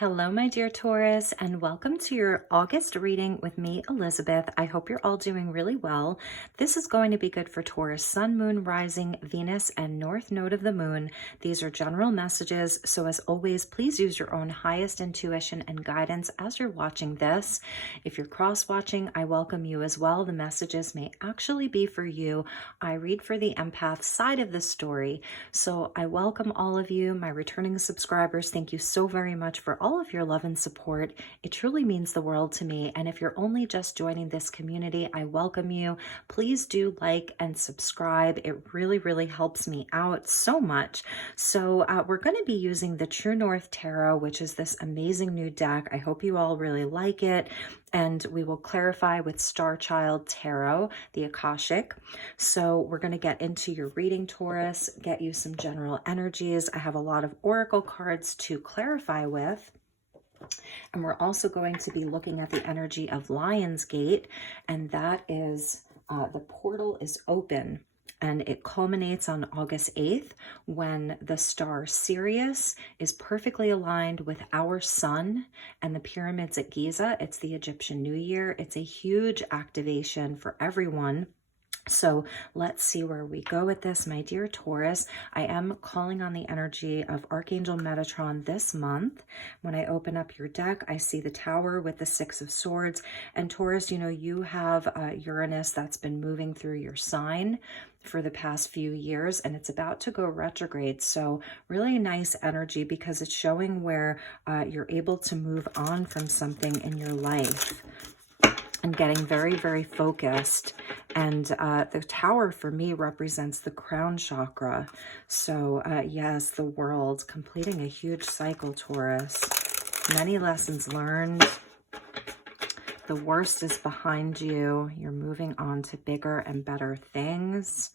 Hello, my dear Taurus, and welcome to your August reading with me, Elizabeth. I hope you're all doing really well. This is going to be good for Taurus, Sun, Moon, Rising, Venus, and North Node of the Moon. These are general messages, so as always, please use your own highest intuition and guidance as you're watching this. If you're cross-watching, I welcome you as well. The messages may actually be for you. I read for the empath side of the story, so I welcome all of you, my returning subscribers. Thank you so very much for all of your love and support. It truly means the world to me. And if you're only just joining this community, I welcome you. Please do like and subscribe. It really, really helps me out so much. So we're going to be using the True North Tarot, which is this amazing new deck. I hope you all really like it. And we will clarify with Star Child Tarot, the Akashic. So we're going to get into your reading, Taurus, get you some general energies. I have a lot of oracle cards to clarify with. And we're also going to be looking at the energy of Lionsgate, and that is the portal is open. And it culminates on August 8th when the star Sirius is perfectly aligned with our sun and the pyramids at Giza. It's the Egyptian New Year. It's a huge activation for everyone. So let's see where we go with this, my dear Taurus. I am calling on the energy of Archangel Metatron this month. When I open up your deck, I see the Tower with the Six of Swords. And Taurus, you know, you have Uranus that's been moving through your sign for the past few years, and it's about to go retrograde. So really nice energy because it's showing where you're able to move on from something in your life and getting very, very focused. And the Tower for me represents the crown chakra. So yes, the world, completing a huge cycle, Taurus. Many lessons learned. The worst is behind you. You're moving on to bigger and better things.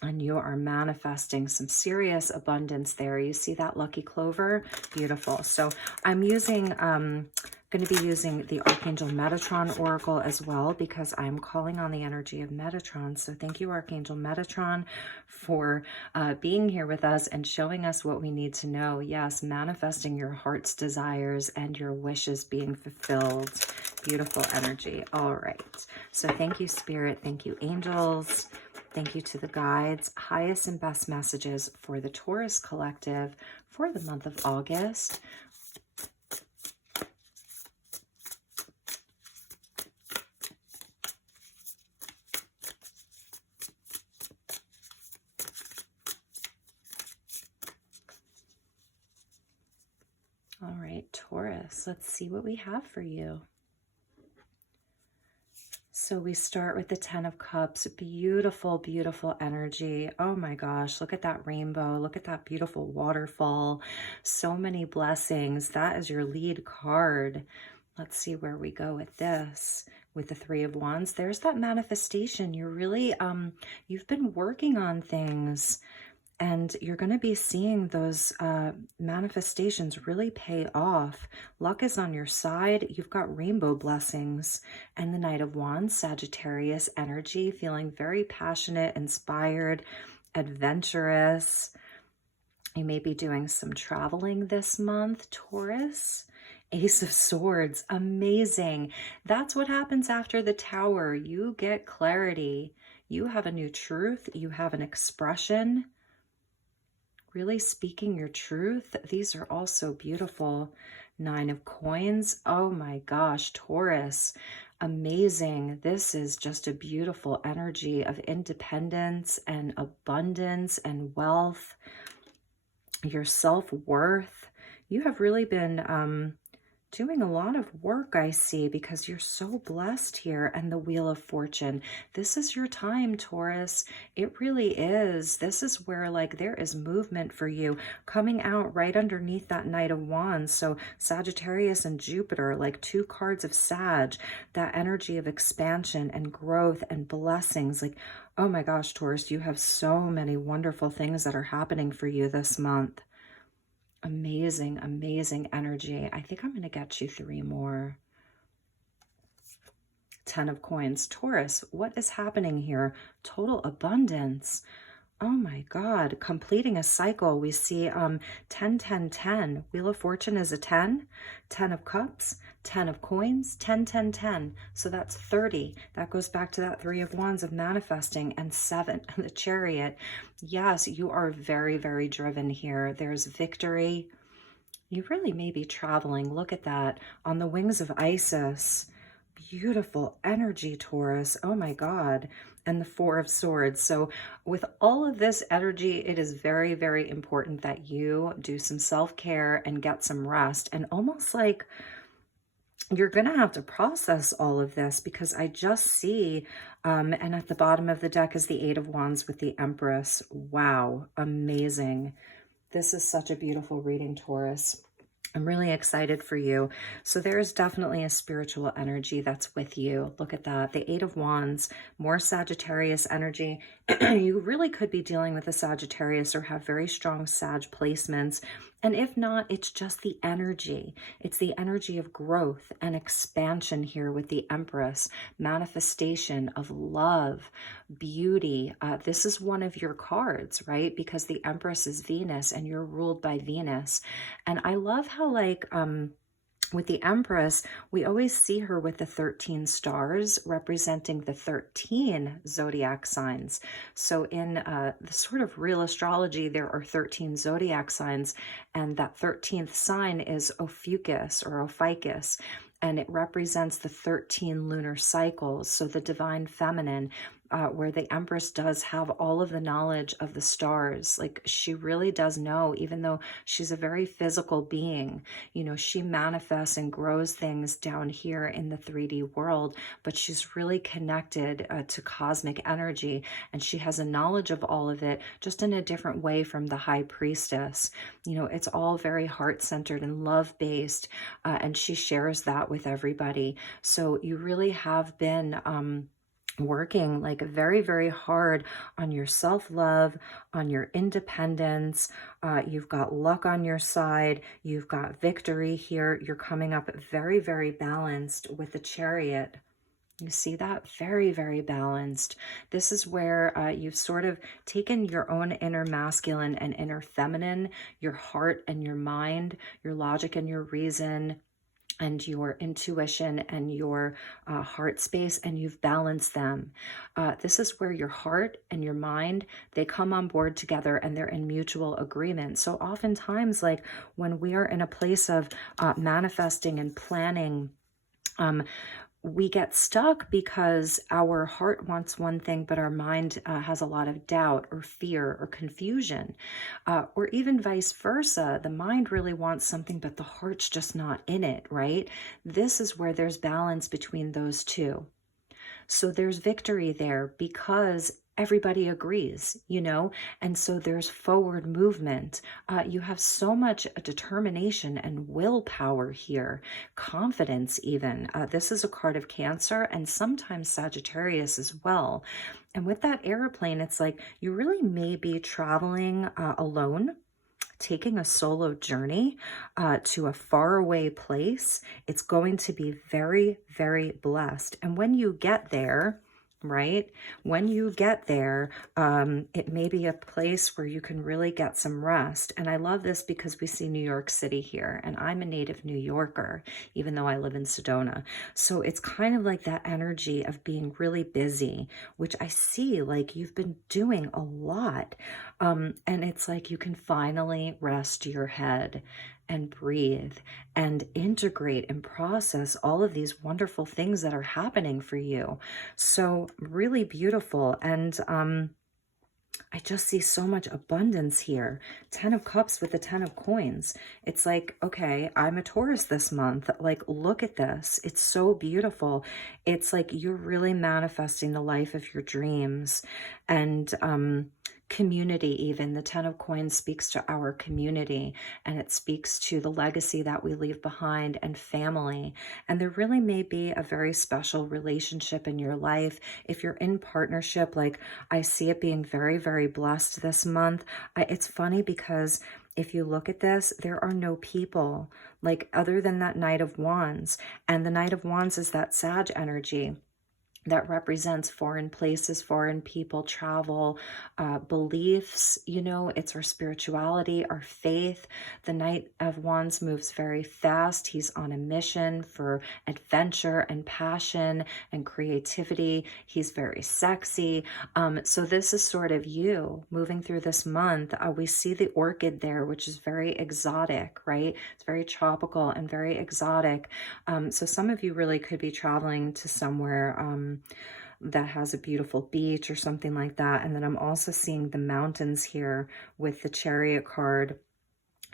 And you are manifesting some serious abundance there. You see that lucky clover? Beautiful. So I'm using, going to be using the Archangel Metatron Oracle as well because I'm calling on the energy of Metatron. So thank you, Archangel Metatron, for being here with us and showing us what we need to know. Yes, manifesting your heart's desires and your wishes being fulfilled. Beautiful energy. All right. So thank you, Spirit. Thank you, angels. Thank you to the guides. Highest and best messages for the Taurus Collective for the month of August. All right, Taurus, let's see what we have for you. So we start with the 10 of Cups. Beautiful, beautiful energy. Oh my gosh, look at that rainbow. Look at that beautiful waterfall. So many blessings. That is your lead card. Let's see where we go with this. With the 3 of Wands, there's that manifestation. You're really, you've been working on things. And you're going to be seeing those manifestations really pay off. Luck is on your side. You've got rainbow blessings. And the Knight of Wands, Sagittarius energy, feeling very passionate, inspired, adventurous. You may be doing some traveling this month, Taurus. Ace of Swords, amazing. That's what happens after the Tower. You get clarity. You have a new truth. You have an expression. Really speaking your truth. These are also beautiful. 9 of Coins. Oh my gosh, Taurus. Amazing. This is just a beautiful energy of independence and abundance and wealth. Your self-worth. You have really been doing a lot of work, I see, because you're so blessed here. And the Wheel of Fortune. This is your time, Taurus. It really is. This is where, like, there is movement for you coming out right underneath that Knight of Wands. So Sagittarius and Jupiter, like 2 cards of Sag, that energy of expansion and growth and blessings. Like, oh my gosh, Taurus, you have so many wonderful things that are happening for you this month. Amazing, amazing energy. I think I'm going to get you 3 more. 10 of Coins. Taurus, what is happening here? Total abundance. Oh my God, completing a cycle. We see 10, 10, 10. Wheel of Fortune is a 10, 10 of Cups, 10 of Coins, 10, 10, 10. So that's 30. That goes back to that 3 of Wands of manifesting, and 7, the Chariot. Yes, you are very, very driven here. There's victory. You really may be traveling. Look at that. On the wings of Isis. Beautiful energy, Taurus. Oh my God. And the 4 of Swords. So with all of this energy, it is very, very important that you do some self-care and get some rest. And almost like you're going to have to process all of this, because I just see, and at the bottom of the deck is the 8 of Wands with the Empress. Wow. Amazing. This is such a beautiful reading, Taurus. I'm really excited for you. So there's definitely a spiritual energy that's with you. Look at that. The 8 of Wands, more Sagittarius energy. You really could be dealing with a Sagittarius or have very strong Sag placements. And if not, it's just the energy. It's the energy of growth and expansion here with the Empress, manifestation of love, beauty. This is one of your cards, right? Because the Empress is Venus and you're ruled by Venus. And I love how, like, with the Empress, we always see her with the 13 stars representing the 13 zodiac signs. So in the sort of real astrology, there are 13 zodiac signs, and that 13th sign is Ophiuchus or Ophiuchus, and it represents the 13 lunar cycles, so the divine feminine, where the Empress does have all of the knowledge of the stars. Like, she really does know, even though she's a very physical being, you know, she manifests and grows things down here in the 3D world, but she's really connected to cosmic energy, and she has a knowledge of all of it, just in a different way from the High Priestess. You know, it's all very heart-centered and love-based, and she shares that with everybody. So you really have been working like very, very hard on your self-love, on your independence. You've got luck on your side. You've got victory here. You're coming up very, very balanced with the Chariot. You see that? Very, very balanced. This is where you've sort of taken your own inner masculine and inner feminine, your heart and your mind, your logic and your reason, and your intuition and your heart space, and you've balanced them. This is where your heart and your mind, they come on board together and they're in mutual agreement. So oftentimes, like when we are in a place of manifesting and planning, we get stuck because our heart wants one thing, but our mind has a lot of doubt or fear or confusion, or even vice versa. The mind really wants something, but the heart's just not in it, right? This is where there's balance between those two. So there's victory there because everybody agrees, you know, and so there's forward movement. You have so much determination and willpower here, confidence even. This is a card of Cancer and sometimes Sagittarius as well. And with that airplane, it's like you really may be traveling alone, taking a solo journey to a faraway place. It's going to be very, very blessed. And when you get there, right? When you get there, it may be a place where you can really get some rest. And I love this because we see New York City here, and I'm a native New Yorker, even though I live in Sedona. So it's kind of like that energy of being really busy, which I see like you've been doing a lot. And it's like you can finally rest your head and breathe and integrate and process all of these wonderful things that are happening for you. So really beautiful. And I just see so much abundance here. 10 of Cups with the 10 of Coins. It's like, okay, I'm a Taurus this month. Like, look at this. It's so beautiful. It's like you're really manifesting the life of your dreams. And community even. The 10 of Coins speaks to our community, and it speaks to the legacy that we leave behind and family. And there really may be a very special relationship in your life. If you're in partnership, like I see it being very, very blessed this month. It's funny because if you look at this, there are no people like other than that Knight of Wands. And the Knight of Wands is that Sag energy. that represents foreign places, foreign people, travel, beliefs. You know, it's our spirituality, our faith. The Knight of Wands moves very fast. He's on a mission for adventure and passion and creativity. He's very sexy. So this is sort of you moving through this month. We see the orchid there, which is very exotic, right? It's very tropical and very exotic. So some of you really could be traveling to somewhere that has a beautiful beach or something like that. And then I'm also seeing the mountains here with the Chariot card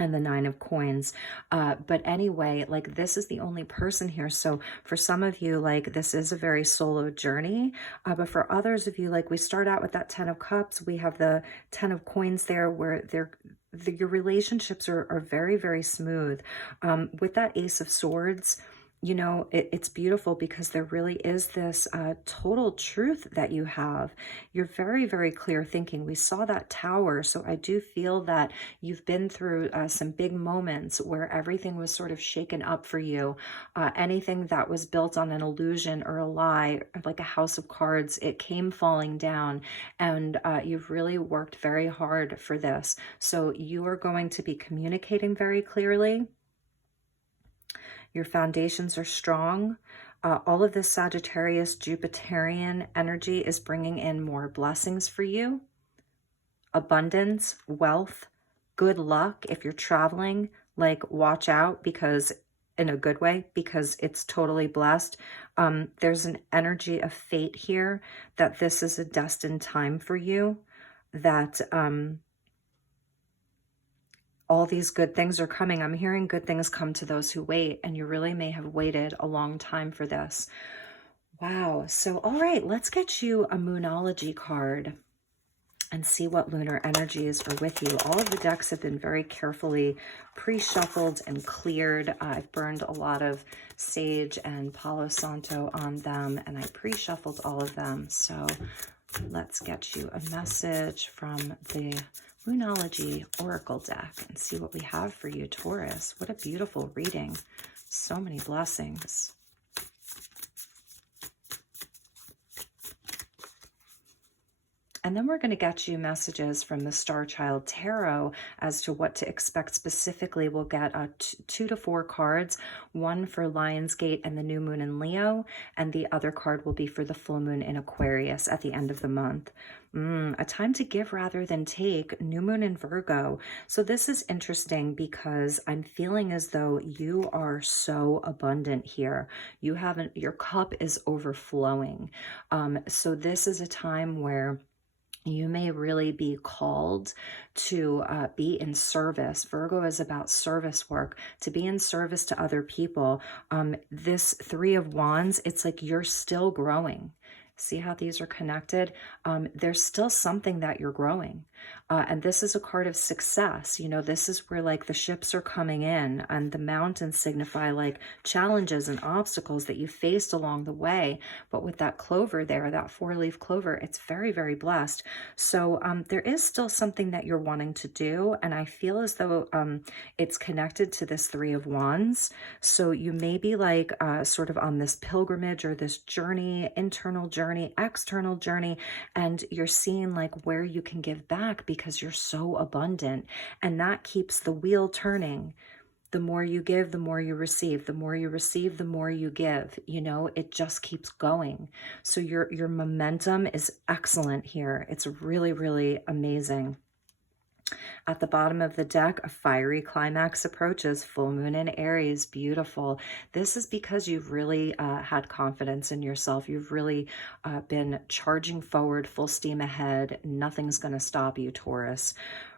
and the 9 of coins. But anyway, like this is the only person here. So for some of you, like this is a very solo journey. But for others of you, like we start out with that 10 of cups, we have the 10 of coins there where your relationships are very, very smooth. With that Ace of Swords, you know, it's beautiful because there really is this total truth that you have. You're very, very clear thinking. We saw that Tower. So I do feel that you've been through some big moments where everything was sort of shaken up for you. Anything that was built on an illusion or a lie, like a house of cards, it came falling down. And you've really worked very hard for this. So you are going to be communicating very clearly. Your foundations are strong. All of this Sagittarius, Jupiterian energy is bringing in more blessings for you. Abundance, wealth, good luck. If you're traveling, like watch out because in a good way, because it's totally blessed. There's an energy of fate here that this is a destined time for you, that all these good things are coming. I'm hearing good things come to those who wait, and you really may have waited a long time for this. Wow. So, all right, let's get you a Moonology card and see what lunar energies are with you. All of the decks have been very carefully pre-shuffled and cleared. I've burned a lot of sage and Palo Santo on them, and I pre-shuffled all of them. So let's get you a message from the Moonology Oracle deck and see what we have for you, Taurus. What a beautiful reading. So many blessings. And then we're going to get you messages from the Star Child Tarot as to what to expect specifically. We'll get 2 to 4 cards, one for Lionsgate and the new moon in Leo, and the other card will be for the full moon in Aquarius at the end of the month. A time to give rather than take, new moon in Virgo. So this is interesting because I'm feeling as though you are so abundant here. You haven't, your cup is overflowing. So this is a time where you may really be called to be in service. Virgo is about service work, to be in service to other people. This 3 of Wands, it's like you're still growing. See how these are connected? There's still something that you're growing. And this is a card of success. You know, this is where like the ships are coming in and the mountains signify like challenges and obstacles that you faced along the way. But with that clover there, that 4-leaf clover, it's very, very blessed. So there is still something that you're wanting to do. And I feel as though it's connected to this 3 of Wands. So you may be like sort of on this pilgrimage or this journey, internal journey, external journey, and you're seeing like where you can give back because you're so abundant, and that keeps the wheel turning. The more you give, the more you receive. The more you receive, the more you give. You know, it just keeps going. So your momentum is excellent here. It's really, really amazing. At the bottom of the deck, a fiery climax approaches, full moon in Aries, beautiful. This is because you've really had confidence in yourself. You've really been charging forward, full steam ahead. Nothing's going to stop you, Taurus.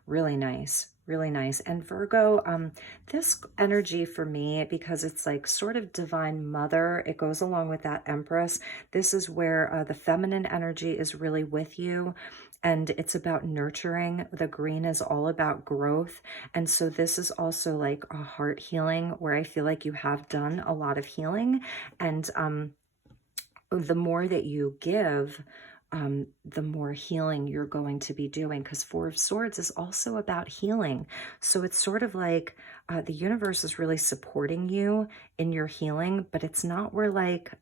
Really nice. Really nice. And Virgo, this energy for me, because it's like sort of divine mother, it goes along with that Empress. This is where the feminine energy is really with you. And it's about nurturing. The green is all about growth. And so this is also like a heart healing where I feel like you have done a lot of healing. And the more that you give, the more healing you're going to be doing, because 4 of Swords is also about healing. So it's sort of like the universe is really supporting you in your healing, but it's not where like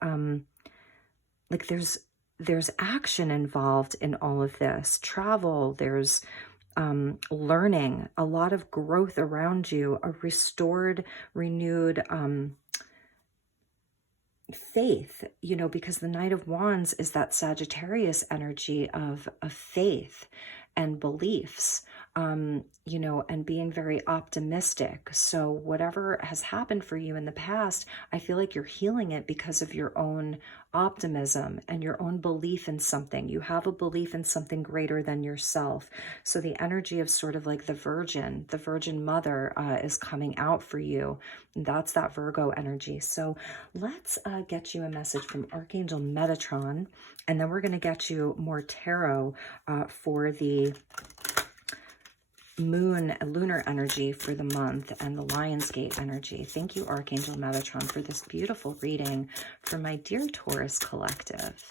like there's action involved in all of this. Travel, there's learning, a lot of growth around you, a restored, renewed faith, you know, because the Knight of Wands is that Sagittarius energy of faith and beliefs, you know, and being very optimistic. So whatever has happened for you in the past, I feel like you're healing it because of your own optimism and your own belief in something. You have a belief in something greater than yourself. So the energy of sort of like the Virgin Mother is coming out for you. And that's that Virgo energy. So let's get you a message from Archangel Metatron, and then we're going to get you more tarot for the lunar energy for the month and the Lionsgate energy. Thank you, Archangel Metatron, for this beautiful reading for my dear Taurus collective.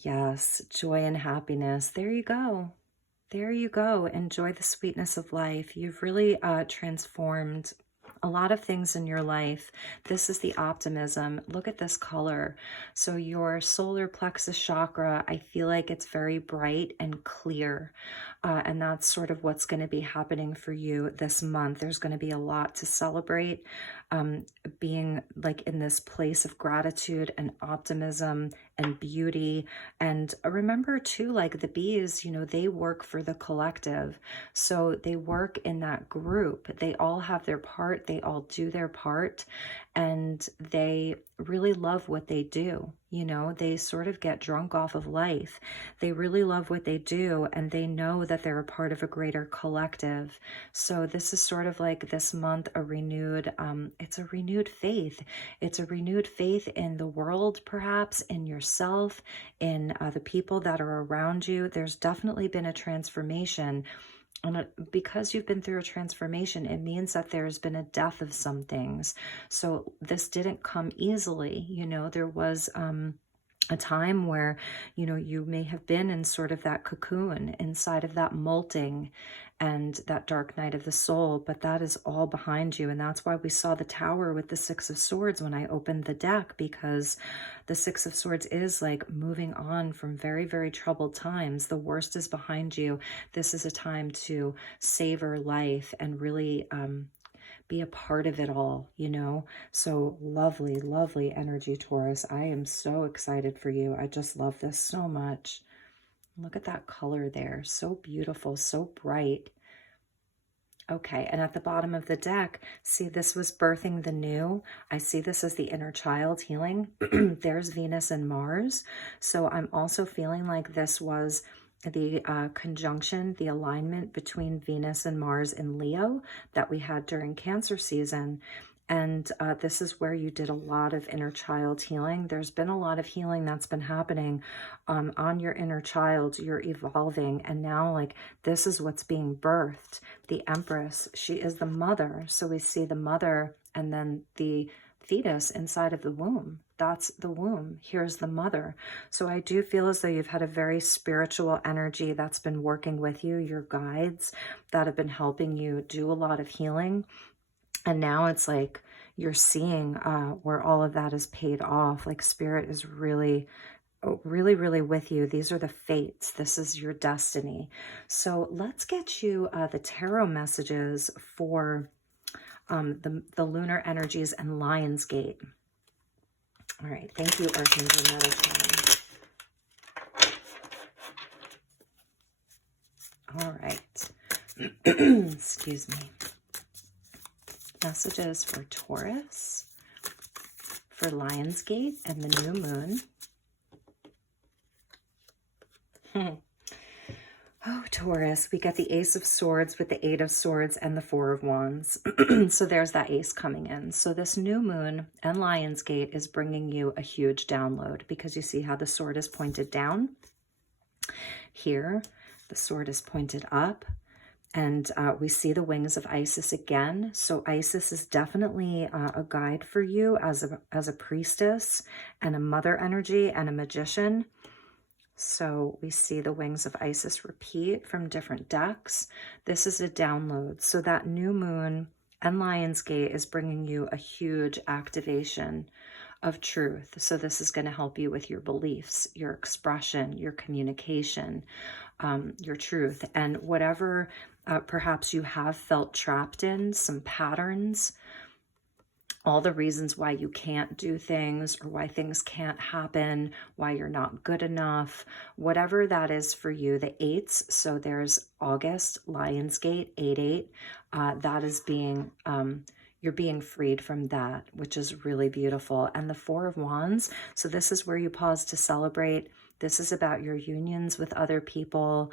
Yes, joy and happiness. There you go. There you go. Enjoy the sweetness of life. You've really transformed a lot of things in your life. This is the optimism. Look at this color. So your solar plexus chakra, I feel like it's very bright and clear. And that's sort of what's going to be happening for you this month. There's going to be a lot to celebrate, being like in this place of gratitude and optimism and beauty. And remember too, like the bees, you know, they work for the collective. So they work in that group. They all have their part. They all do their part. And they really love what they do. You know, they sort of get drunk off of life. They really love what they do, and they know that they're a part of a greater collective. So this is sort of like this month, a renewed, it's a renewed faith. It's a renewed faith in the world, perhaps, in yourself, in the people that are around you. There's definitely been a transformation. Because you've been through a transformation, it means that there's been a death of some things. So this didn't come easily. You know, there was a time where, you know, you may have been in sort of that cocoon inside of that molting and that dark night of the soul, but that is all behind you. And that's why we saw the Tower with the Six of Swords when I opened the deck, because the Six of Swords is like moving on from very, very troubled times. The worst is behind you. This is a time to savor life and really be a part of it all, you know? So lovely, lovely energy, Taurus. I am so excited for you. I just love this so much. Look at that color there. So beautiful, so bright. Okay, and at the bottom of the deck, see, this was birthing the new. I see this as the inner child healing. There's Venus and Mars. So I'm also feeling like this was the conjunction, the alignment between Venus and Mars in Leo that we had during Cancer season. And this is where you did a lot of inner child healing. There's been a lot of healing that's been happening on your inner child. You're evolving. And now, like, this is what's being birthed. The Empress, she is the mother. So we see the mother and then the fetus inside of the womb. That's the womb. Here's the mother. So I do feel as though you've had a very spiritual energy that's been working with you, your guides that have been helping you do a lot of healing. And now it's like you're seeing where all of that is paid off. Like Spirit is really, really with you. These are the fates. This is your destiny. So let's get you the tarot messages for the lunar energies and Lionsgate. All right. Thank you, Archangel Metatron. All right. Excuse me. Messages for Taurus, for Lionsgate and the new moon. Oh, Taurus, we get the Ace of Swords with the Eight of Swords and the Four of Wands. So there's that ace coming in. So this new moon and Lionsgate is bringing you a huge download, because you see how the sword is pointed down. Here, the sword is pointed up. And we see the wings of Isis again. So Isis is definitely a guide for you as a priestess and a mother energy and a magician. So we see the wings of Isis repeat from different decks. This is a download. So that new moon and Lionsgate is bringing you a huge activation of truth. So this is going to help you with your beliefs, your expression, your communication, your truth, and whatever perhaps you have felt trapped in, some patterns, all the reasons why you can't do things or why things can't happen, why you're not good enough, whatever that is for you. The eights, so there's August, Lionsgate, 8-8, that is being, you're being freed from that, which is really beautiful. And the Four of Wands, so this is where you pause to celebrate. This is about your unions with other people.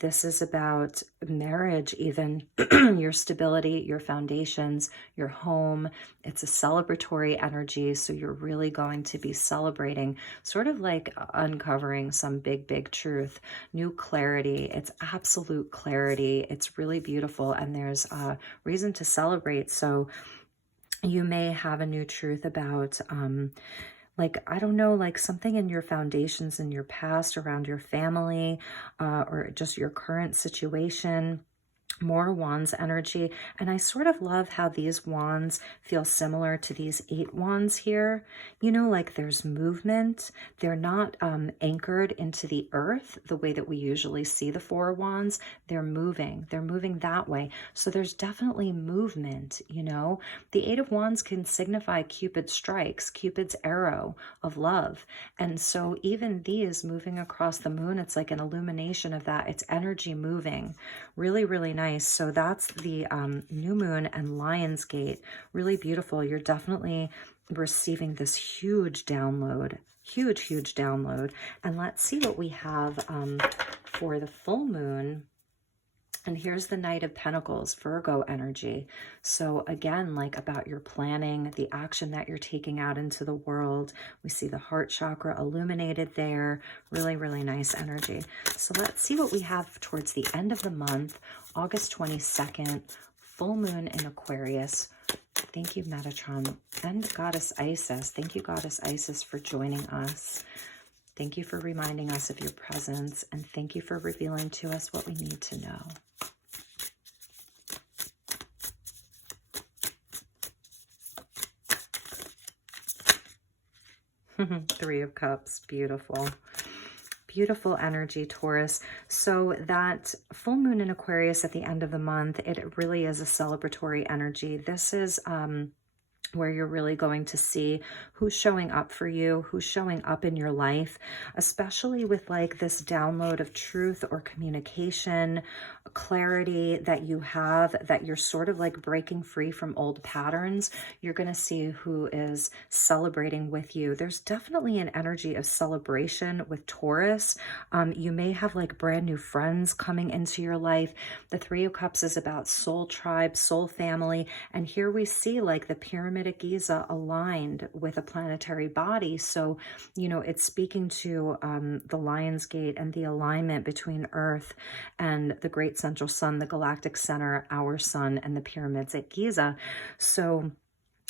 This is about marriage, even your stability, your foundations, your home. It's a celebratory energy. So you're really going to be celebrating, sort of like uncovering some big, big truth, new clarity. It's absolute clarity. It's really beautiful. And there's a reason to celebrate. So you may have a new truth about, like, I don't know, like something in your foundations in your past around your family, or just your current situation. More wands energy. And I sort of love how these wands feel similar to these 8 wands here. You know, like there's movement. They're not anchored into the earth the way that we usually see the 4 wands. They're moving that way. So there's definitely movement, you know. The 8 of wands can signify Cupid's strikes, Cupid's arrow of love. And so even these moving across the moon, it's like an illumination of that. It's energy moving. Really, really nice. So that's the new moon and Lionsgate. Really beautiful. You're definitely receiving this huge download. Huge, huge download. And let's see what we have for the full moon. And here's the Knight of Pentacles, Virgo energy. So again, like about your planning, the action that you're taking out into the world. We see the heart chakra illuminated there. Really, really nice energy. So let's see what we have towards the end of the month, August 22nd, full moon in Aquarius. Thank you, Metatron. And Goddess Isis. Thank you, Goddess Isis, for joining us. Thank you for reminding us of your presence. And thank you for revealing to us what we need to know. Three of Cups, beautiful. Beautiful energy, Taurus. So that full moon in Aquarius at the end of the month, it really is a celebratory energy. This is where you're really going to see who's showing up for you, who's showing up in your life, especially with like this download of truth or communication, clarity that you have, that you're sort of like breaking free from old patterns. You're going to see who is celebrating with you. There's definitely an energy of celebration with Taurus. You may have like brand new friends coming into your life. The Three of Cups is about soul tribe, soul family. And here we see like the pyramid of Giza aligned with a planetary body. So, you know, it's speaking to the Lionsgate and the alignment between Earth and the great central sun, the galactic center, our sun, and the pyramids at Giza. So,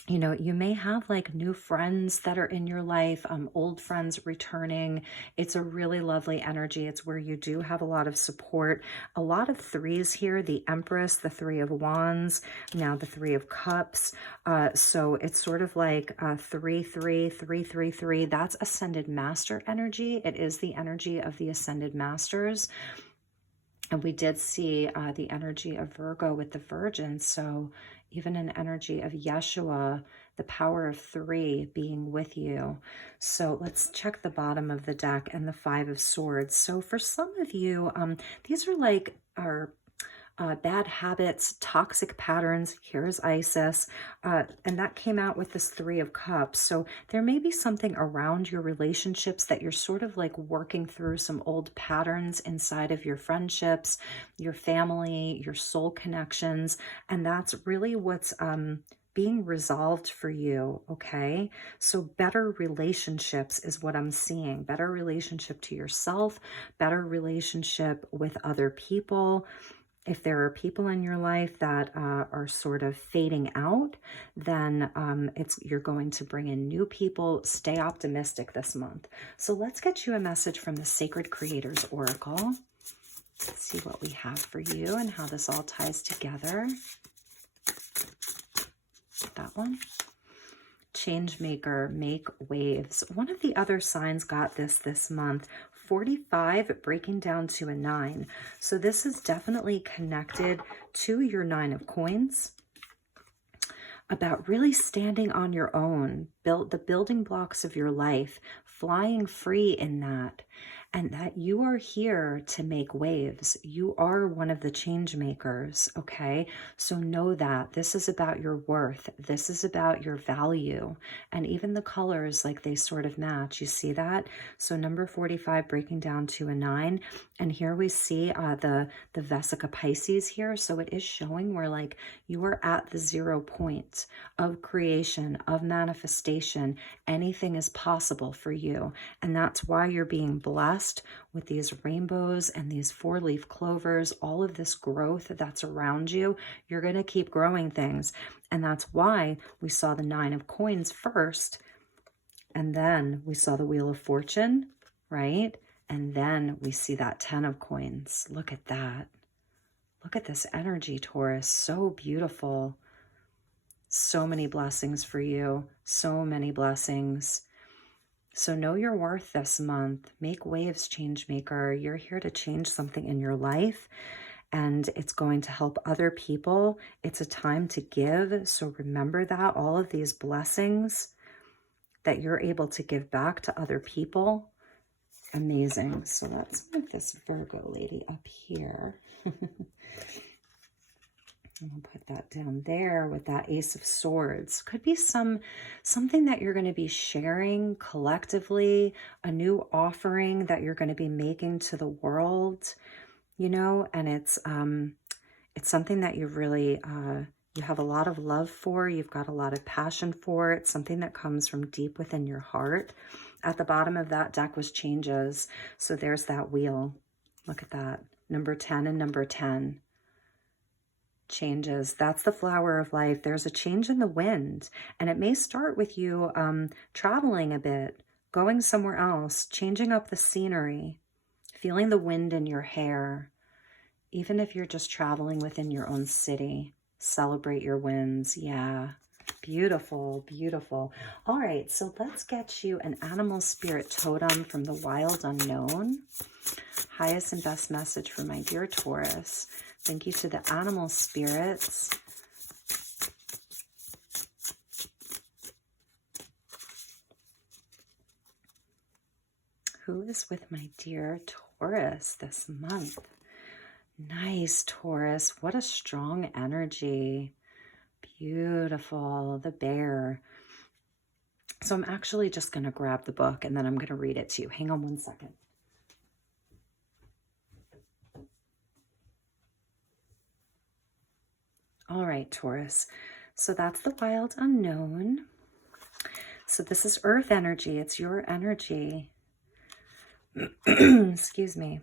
you know, you may have like new friends that are in your life, old friends returning. It's a really lovely energy. It's where you do have a lot of support. A lot of threes here, the Empress, the Three of Wands, now the Three of Cups. So it's sort of like 3-3-3-3-3. That's Ascended Master energy. It is the energy of the Ascended Masters. And we did see the energy of Virgo with the Virgin. So even an energy of Yeshua, the power of 3 being with you. So let's check the bottom of the deck and the Five of Swords. So for some of you, these are like our bad habits, toxic patterns. Here's Isis. And that came out with this Three of Cups. So there may be something around your relationships that you're sort of like working through some old patterns inside of your friendships, your family, your soul connections. And that's really what's being resolved for you, okay? So better relationships is what I'm seeing. Better relationship to yourself, better relationship with other people. If there are people in your life that are sort of fading out, then you're going to bring in new people. Stay optimistic this month. So let's get you a message from the Sacred Creators Oracle. Let's see what we have for you and how this all ties together. That one. Changemaker, make waves. One of the other signs got this month. 45 breaking down to a 9. So this is definitely connected to your 9 of coins, about really standing on your own, build the building blocks of your life, flying free in that, and that you are here to make waves. You are one of the change makers, okay? So know that this is about your worth. This is about your value. And even the colors, like they sort of match. You see that? So number 45 breaking down to a 9. And here we see the Vesica Pisces here. So it is showing where like you are at the 0 point of creation, of manifestation. Anything is possible for you. And that's why you're being blessed with these rainbows and these 4-leaf clovers, all of this growth that's around you. You're going to keep growing things. And that's why we saw the 9 of coins first. And then we saw the Wheel of Fortune, right? And then we see that 10 of coins. Look at that. Look at this energy, Taurus. So beautiful. So many blessings for you. So many blessings. So know your worth this month. Make waves, change maker. You're here to change something in your life, and it's going to help other people. It's a time to give. So remember that all of these blessings that you're able to give back to other people. Amazing. So let's move this Virgo lady up here. And I'll put that down there with that Ace of Swords. Could be something that you're going to be sharing collectively, a new offering that you're going to be making to the world, you know, and it's something that you really, you have a lot of love for, you've got a lot of passion for. It's something that comes from deep within your heart. At the bottom of that deck was changes. So there's that wheel. Look at that. Number 10 and number 10. Changes. That's the flower of life. There's a change in the wind, and it may start with you traveling a bit, going somewhere else, changing up the scenery, feeling the wind in your hair. Even if you're just traveling within your own city, celebrate your wins. Yeah, beautiful, beautiful. All right, so let's get you an animal spirit totem from the wild unknown. Highest and best message for my dear Taurus. Thank you to the animal spirits. Who is with my dear Taurus this month? Nice, Taurus. What a strong energy. Beautiful. The bear. So I'm actually just going to grab the book and then I'm going to read it to you. Hang on one second. All right, Taurus. So that's the wild unknown. So this is earth energy. It's your energy. Excuse me.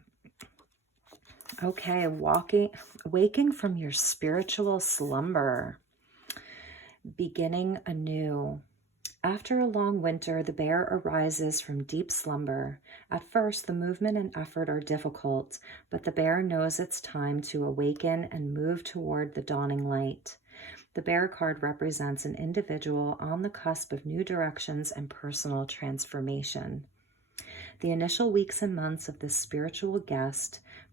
Okay, waking from your spiritual slumber. Beginning anew. After a long winter, the bear arises from deep slumber. At first, the movement and effort are difficult, but the bear knows it's time to awaken and move toward the dawning light. The bear card represents an individual on the cusp of new directions and personal transformation. The initial weeks and months of this spiritual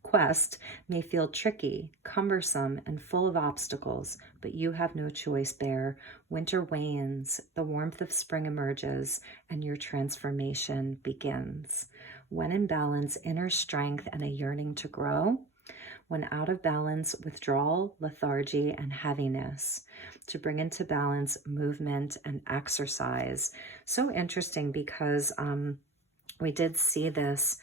quest may feel tricky, cumbersome, and full of obstacles, but you have no choice, bear. Winter wanes, the warmth of spring emerges, and your transformation begins. When in balance, inner strength and a yearning to grow. When out of balance, withdrawal, lethargy, and heaviness. To bring into balance, movement and exercise. So interesting because we did see this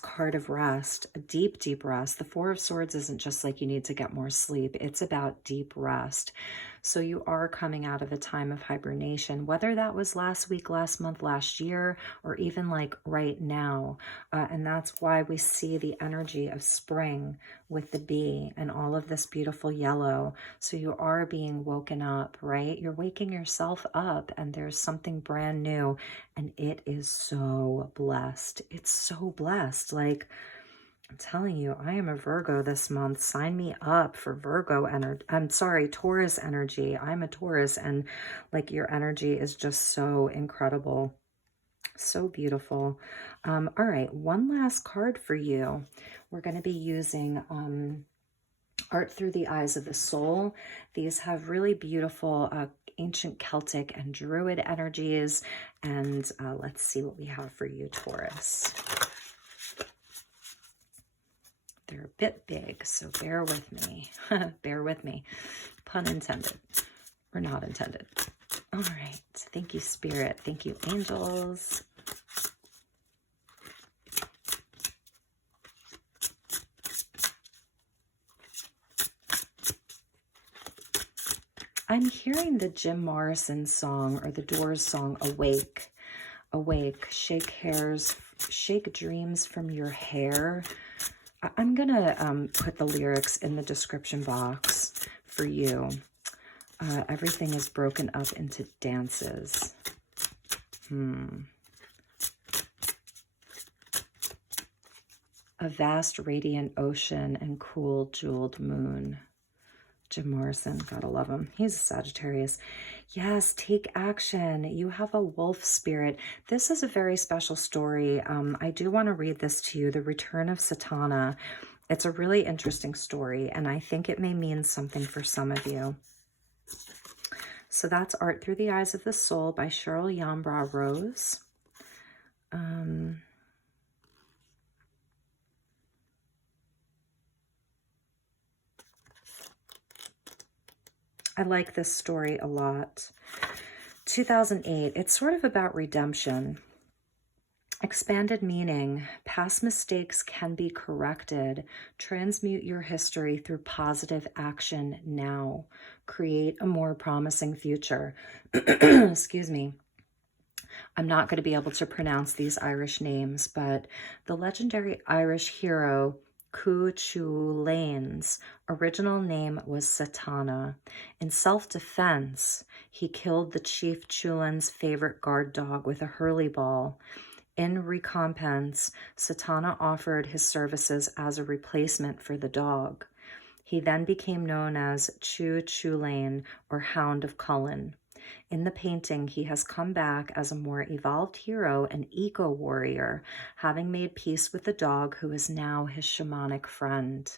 card of rest, a deep rest. The Four of Swords isn't just like you need to get more sleep. It's about deep rest. So you are coming out of a time of hibernation, whether that was last week, last month, last year, or even like right now. And that's why we see the energy of spring with the bee and all of this beautiful yellow. So you are being woken up, right? You're waking yourself up, and there's something brand new, and it is so blessed. It's so blessed. Like, I'm telling you, I am a Virgo this month. Sign me up for Virgo energy. I'm sorry, Taurus energy. I'm a Taurus, and like your energy is just so incredible. So beautiful. All right, one last card for you. We're going to be using Art Through the Eyes of the Soul. These have really beautiful ancient Celtic and Druid energies. And let's see what we have for you, Taurus. They're a bit big, so bear with me. Bear with me. Pun intended, or not intended. All right. Thank you, Spirit. Thank you, angels. I'm hearing the Jim Morrison song, or the Doors song, Awake. Awake. Shake dreams from your hair. I'm going to put the lyrics in the description box for you. Everything is broken up into dances. A vast radiant ocean and cool jeweled moon. Jim Morrison, gotta love him. He's a Sagittarius. Yes, take action. You have a wolf spirit. This is a very special story. I do want to read this to you, The Return of Sedona. It's a really interesting story, and I think it may mean something for some of you. So that's Art Through the Eyes of the Soul by Cheryl Yambra Rose. I like this story a lot. 2008, it's sort of about redemption. Expanded meaning, past mistakes can be corrected. Transmute your history through positive action now. Create a more promising future. Excuse me. I'm not going to be able to pronounce these Irish names, but the legendary Irish hero Cuchulain's original name was Sedona. In self-defense, he killed the chief Chulan's favorite guard dog with a hurley ball. In recompense, Sedona offered his services as a replacement for the dog. He then became known as Cuchulain, or Hound of Cullen. In the painting, he has come back as a more evolved hero and eco-warrior, having made peace with the dog who is now his shamanic friend.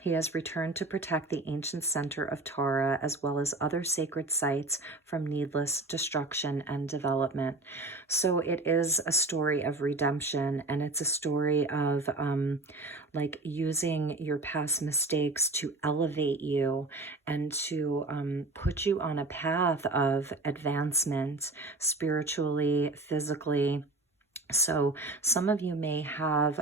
He has returned to protect the ancient center of Tara, as well as other sacred sites, from needless destruction and development. So it is a story of redemption, and it's a story of like using your past mistakes to elevate you and to put you on a path of advancement spiritually, physically. So some of you may have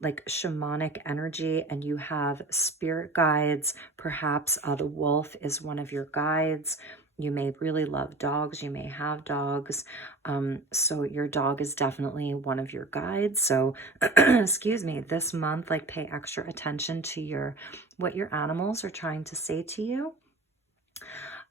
like shamanic energy, and you have spirit guides. Perhaps the wolf is one of your guides. You may really love dogs. You may have dogs. So your dog is definitely one of your guides. So, excuse me, this month, like, pay extra attention to what your animals are trying to say to you.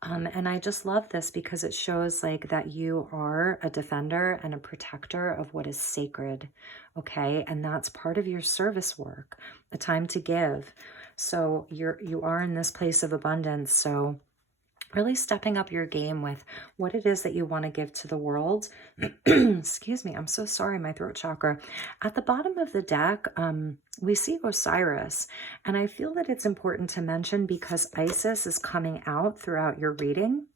And I just love this because it shows like that you are a defender and a protector of what is sacred, okay? And that's part of your service work, a time to give. So you are in this place of abundance. So really stepping up your game with what it is that you want to give to the world. Excuse me, I'm so sorry, my throat chakra. At the bottom of the deck, we see Osiris, and I feel that it's important to mention because Isis is coming out throughout your reading.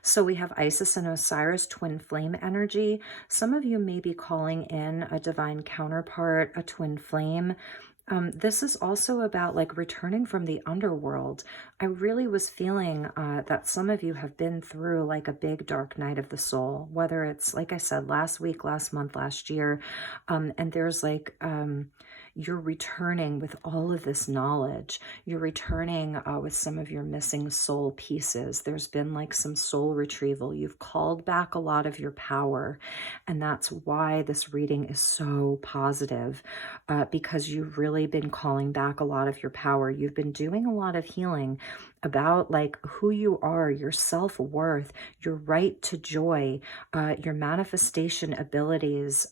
So we have Isis and Osiris, twin flame energy. Some of you may be calling in a divine counterpart, a twin flame. This is also about like returning from the underworld. I really was feeling that some of you have been through like a big dark night of the soul, whether it's, like I said, last week, last month, last year. And there's like, you're returning with all of this knowledge. You're returning with some of your missing soul pieces. There's been like some soul retrieval. You've called back a lot of your power. And that's why this reading is so positive, because you've really been calling back a lot of your power. You've been doing a lot of healing about like who you are, your self-worth, your right to joy, your manifestation abilities,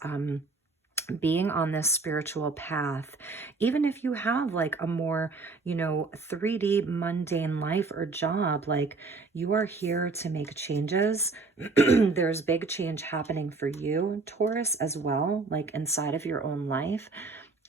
being on this spiritual path. Even if you have like a more, 3D mundane life or job, like you are here to make changes. There's big change happening for you, Taurus, as well, like inside of your own life.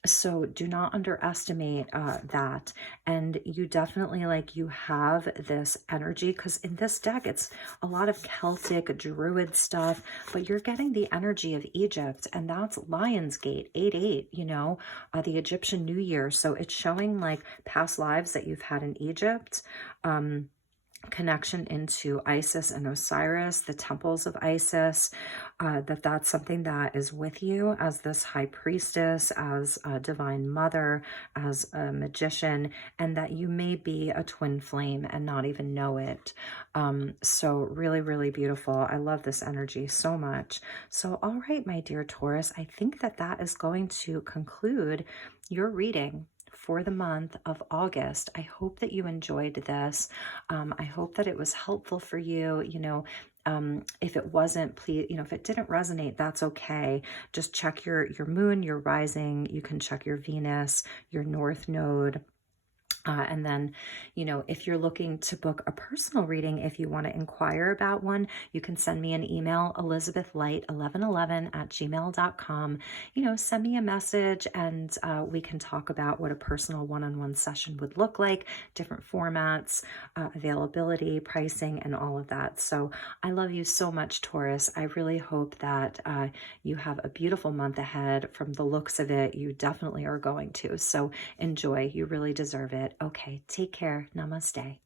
So do not underestimate that. And you definitely you have this energy, because in this deck, it's a lot of Celtic druid stuff, but you're getting the energy of Egypt, and that's Lion's Gate, 8-8, the Egyptian New Year. So it's showing like past lives that you've had in Egypt, connection into Isis and Osiris, the temples of Isis, that's something that is with you as this high priestess, as a divine mother, as a magician, and that you may be a twin flame and not even know it. So really, really beautiful. I love this energy so much. So, all right, my dear Taurus, I think that that is going to conclude your reading for the month of August. I hope that you enjoyed this. I hope that it was helpful for you. If it wasn't, please, if it didn't resonate, that's okay. Just check your moon, your rising. You can check your Venus, your North Node. And then, if you're looking to book a personal reading, if you want to inquire about one, you can send me an email, elizabethlight1111@gmail.com. Send me a message, and we can talk about what a personal one-on-one session would look like, different formats, availability, pricing, and all of that. So I love you so much, Taurus. I really hope that you have a beautiful month ahead. From the looks of it, you definitely are going to. So enjoy. You really deserve it. Okay, take care. Namaste.